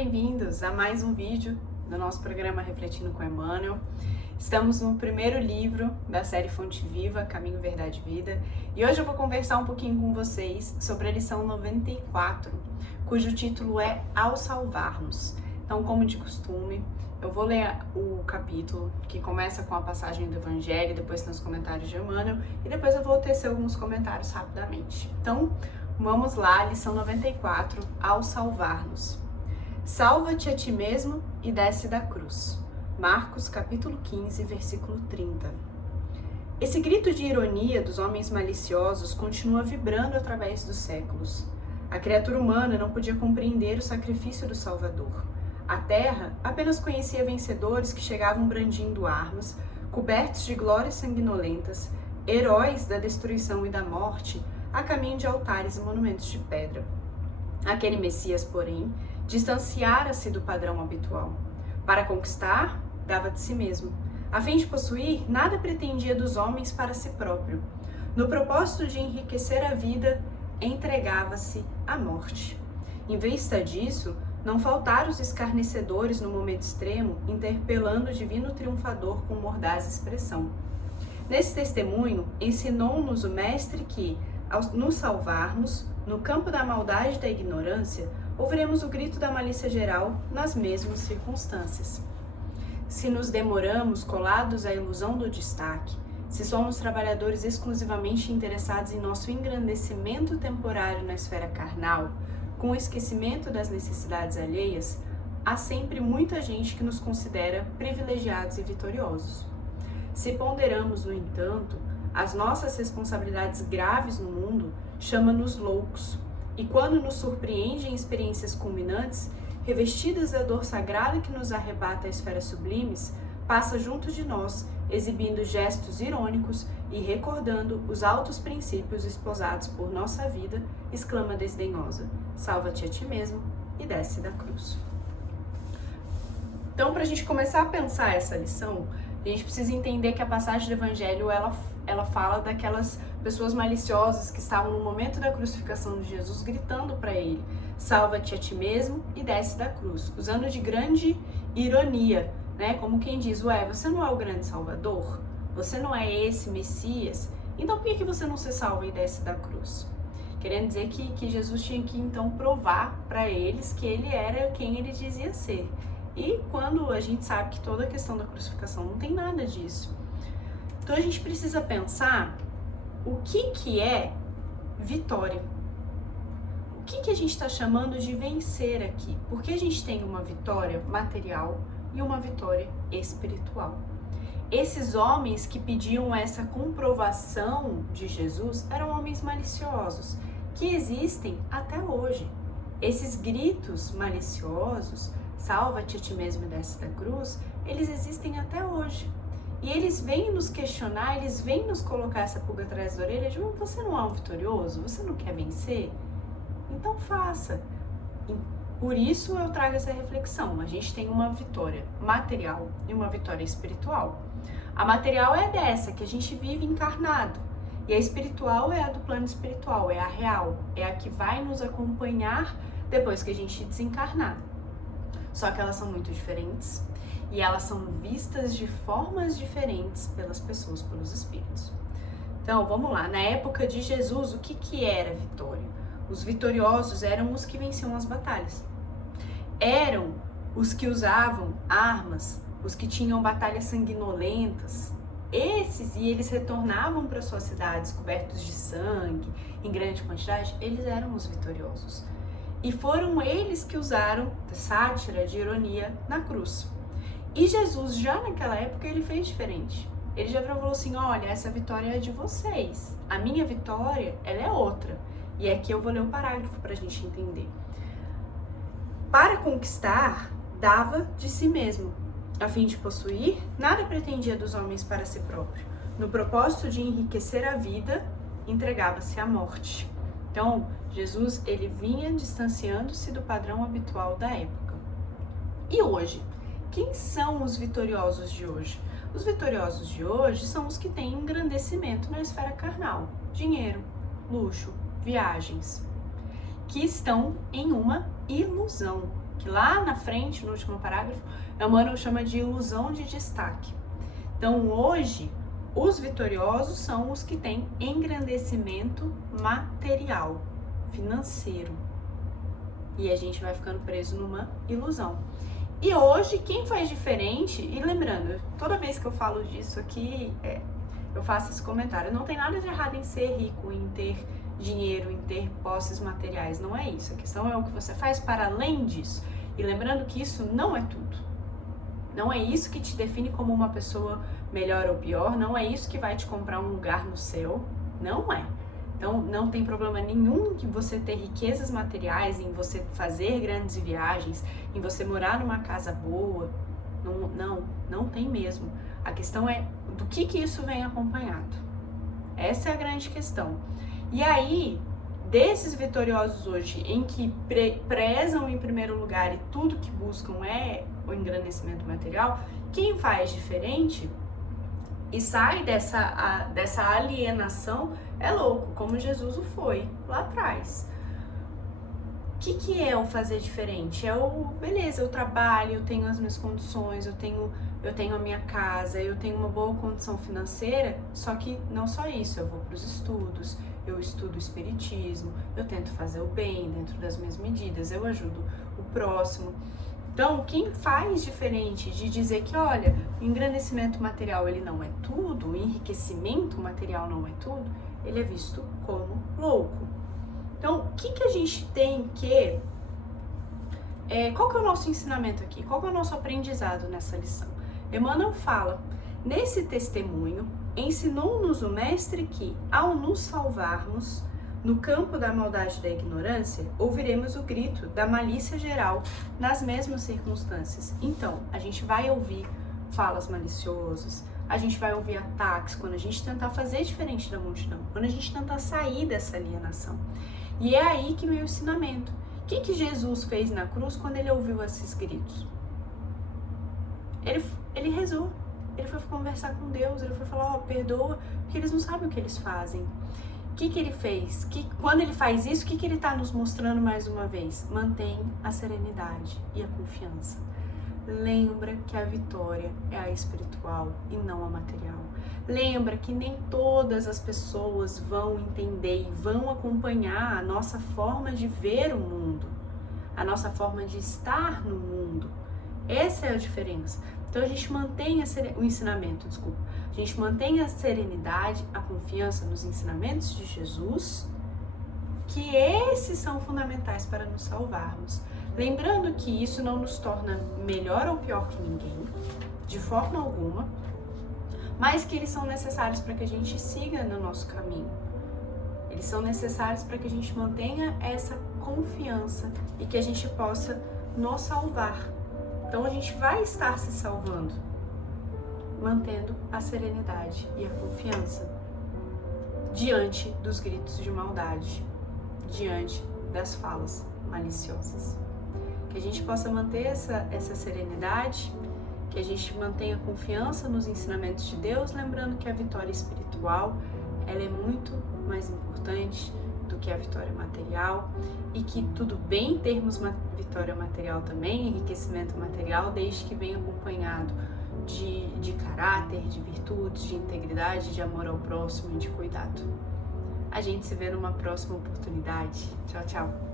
bem-vindos a mais um vídeo do nosso programa Refletindo com Emmanuel. Estamos no primeiro livro da série Fonte Viva, Caminho, Verdade e Vida, e hoje eu vou conversar um pouquinho com vocês sobre a lição 94, cujo título é Ao Salvar-nos. Então, como de costume, eu vou ler o capítulo, que começa com a passagem do Evangelho, depois tem os comentários de Emmanuel, e depois eu vou tecer alguns comentários rapidamente. Então, vamos lá, lição 94, Ao Salvar-nos. Salva-te a ti mesmo e desce da cruz. Marcos capítulo 15, versículo 30. Esse grito de ironia dos homens maliciosos continua vibrando através dos séculos. A criatura humana não podia compreender o sacrifício do Salvador. A terra apenas conhecia vencedores que chegavam brandindo armas, cobertos de glórias sanguinolentas, heróis da destruição e da morte, a caminho de altares e monumentos de pedra. Aquele Messias, porém, distanciara-se do padrão habitual. Para conquistar, dava de si mesmo. A fim de possuir, nada pretendia dos homens para si próprio. No propósito de enriquecer a vida, entregava-se à morte. Em vista disso, não faltaram os escarnecedores no momento extremo, interpelando o divino triunfador com mordaz expressão. Nesse testemunho, ensinou-nos o Mestre que, ao nos salvar-nos, no campo da maldade e da ignorância, ouviremos o grito da malícia geral nas mesmas circunstâncias. Se nos demoramos colados à ilusão do destaque, se somos trabalhadores exclusivamente interessados em nosso engrandecimento temporário na esfera carnal, com o esquecimento das necessidades alheias, há sempre muita gente que nos considera privilegiados e vitoriosos. Se ponderamos, no entanto, as nossas responsabilidades graves no mundo, chama-nos loucos, e quando nos surpreende em experiências culminantes, revestidas da dor sagrada que nos arrebata a esferas sublimes, passa junto de nós, exibindo gestos irônicos e recordando os altos princípios esposados por nossa vida, exclama desdenhosa: salva-te a ti mesmo e desce da cruz. Então, para a gente começar a pensar essa lição, a gente precisa entender que a passagem do Evangelho, ela fala daquelas pessoas maliciosas que estavam no momento da crucificação de Jesus gritando para ele: salva-te a ti mesmo e desce da cruz, usando de grande ironia, né? Como quem diz: ué, você não é o grande Salvador? Você não é esse Messias? Então por que você não se salva e desce da cruz? Querendo dizer que Jesus tinha que então provar para eles que ele era quem ele dizia ser. E quando a gente sabe que toda a questão da crucificação não tem nada disso. Então a gente precisa pensar o que é vitória. O que a gente está chamando de vencer aqui? Porque a gente tem uma vitória material e uma vitória espiritual. Esses homens que pediam essa comprovação de Jesus eram homens maliciosos, que existem até hoje. Esses gritos maliciosos, salva-te a ti mesmo e desce da cruz, eles existem até hoje. E eles vêm nos questionar, eles vêm nos colocar essa pulga atrás da orelha de: você não é um vitorioso? Você não quer vencer? Então faça. Por isso eu trago essa reflexão. A gente tem uma vitória material e uma vitória espiritual. A material é dessa, que a gente vive encarnado. E a espiritual é a do plano espiritual, é a real. É a que vai nos acompanhar depois que a gente desencarnar. Só que elas são muito diferentes. E elas são vistas de formas diferentes pelas pessoas, pelos espíritos. Então, vamos lá. Na época de Jesus, o que era vitória? Os vitoriosos eram os que venciam as batalhas. Eram os que usavam armas, os que tinham batalhas sanguinolentas. Eles retornavam para suas cidades cobertos de sangue, em grande quantidade. Eles eram os vitoriosos. E foram eles que usaram de sátira, de ironia na cruz. E Jesus, já naquela época, ele fez diferente. Ele já falou assim: olha, essa vitória é de vocês. A minha vitória, ela é outra. E aqui eu vou ler um parágrafo para a gente entender. Para conquistar, dava de si mesmo. A fim de possuir, nada pretendia dos homens para si próprio. No propósito de enriquecer a vida, entregava-se à morte. Então, Jesus, ele vinha distanciando-se do padrão habitual da época. E hoje? Quem são os vitoriosos de hoje? Os vitoriosos de hoje são os que têm engrandecimento na esfera carnal. Dinheiro, luxo, viagens. Que estão em uma ilusão. que lá na frente, no último parágrafo, Emmanuel chama de ilusão de destaque. Então, hoje, os vitoriosos são os que têm engrandecimento material, financeiro. E a gente vai ficando preso numa ilusão. E hoje, quem faz diferente, e lembrando, toda vez que eu falo disso aqui, eu faço esse comentário, não tem nada de errado em ser rico, em ter dinheiro, em ter posses materiais, não é isso. A questão é o que você faz para além disso. E lembrando que isso não é tudo. Não é isso que te define como uma pessoa melhor ou pior, não é isso que vai te comprar um lugar no céu, não é. Então, não tem problema nenhum em você ter riquezas materiais, em você fazer grandes viagens, em você morar numa casa boa. Não tem mesmo. A questão é do que isso vem acompanhado. Essa é a grande questão. E aí, desses vitoriosos hoje, em que prezam em primeiro lugar e tudo que buscam é o engrandecimento material, quem faz diferente e sai dessa alienação é louco, como Jesus o foi lá atrás. O que é o fazer diferente? É beleza, eu trabalho, eu tenho as minhas condições, eu tenho a minha casa, eu tenho uma boa condição financeira, só que não só isso, eu vou para os estudos, eu estudo o espiritismo, eu tento fazer o bem dentro das minhas medidas, eu ajudo o próximo. Então, quem faz diferente de dizer que, olha, o engrandecimento material ele não é tudo, o enriquecimento material não é tudo, ele é visto como louco. Então, o que a gente tem que... qual que é o nosso ensinamento aqui? Qual que é o nosso aprendizado nessa lição? Emmanuel fala, nesse testemunho, ensinou-nos o Mestre que, ao nos salvarmos, no campo da maldade e da ignorância, ouviremos o grito da malícia geral nas mesmas circunstâncias. Então, a gente vai ouvir falas maliciosas, a gente vai ouvir ataques quando a gente tentar fazer diferente da multidão, quando a gente tentar sair dessa alienação. E é aí que vem o ensinamento. O que Jesus fez na cruz quando ele ouviu esses gritos? Ele rezou, ele foi conversar com Deus, ele foi falar, perdoa, porque eles não sabem o que eles fazem. O que ele fez? Quando ele faz isso, o que ele está nos mostrando mais uma vez? Mantém a serenidade e a confiança. Lembra que a vitória é a espiritual e não a material. Lembra que nem todas as pessoas vão entender e vão acompanhar a nossa forma de ver o mundo, a nossa forma de estar no mundo. Essa é a diferença. Então a gente mantém o ensinamento, a gente mantém a serenidade, a confiança nos ensinamentos de Jesus, que esses são fundamentais para nos salvarmos. Lembrando que isso não nos torna melhor ou pior que ninguém, de forma alguma, mas que eles são necessários para que a gente siga no nosso caminho. Eles são necessários para que a gente mantenha essa confiança e que a gente possa nos salvar. Então a gente vai estar se salvando, mantendo a serenidade e a confiança diante dos gritos de maldade, diante das falas maliciosas. Que a gente possa manter essa serenidade, que a gente mantenha confiança nos ensinamentos de Deus, lembrando que a vitória espiritual ela é muito mais importante do que a vitória material e que tudo bem termos uma vitória material também, enriquecimento material, desde que venha acompanhado de caráter, de virtudes, de integridade, de amor ao próximo e de cuidado. A gente se vê numa próxima oportunidade. Tchau, tchau!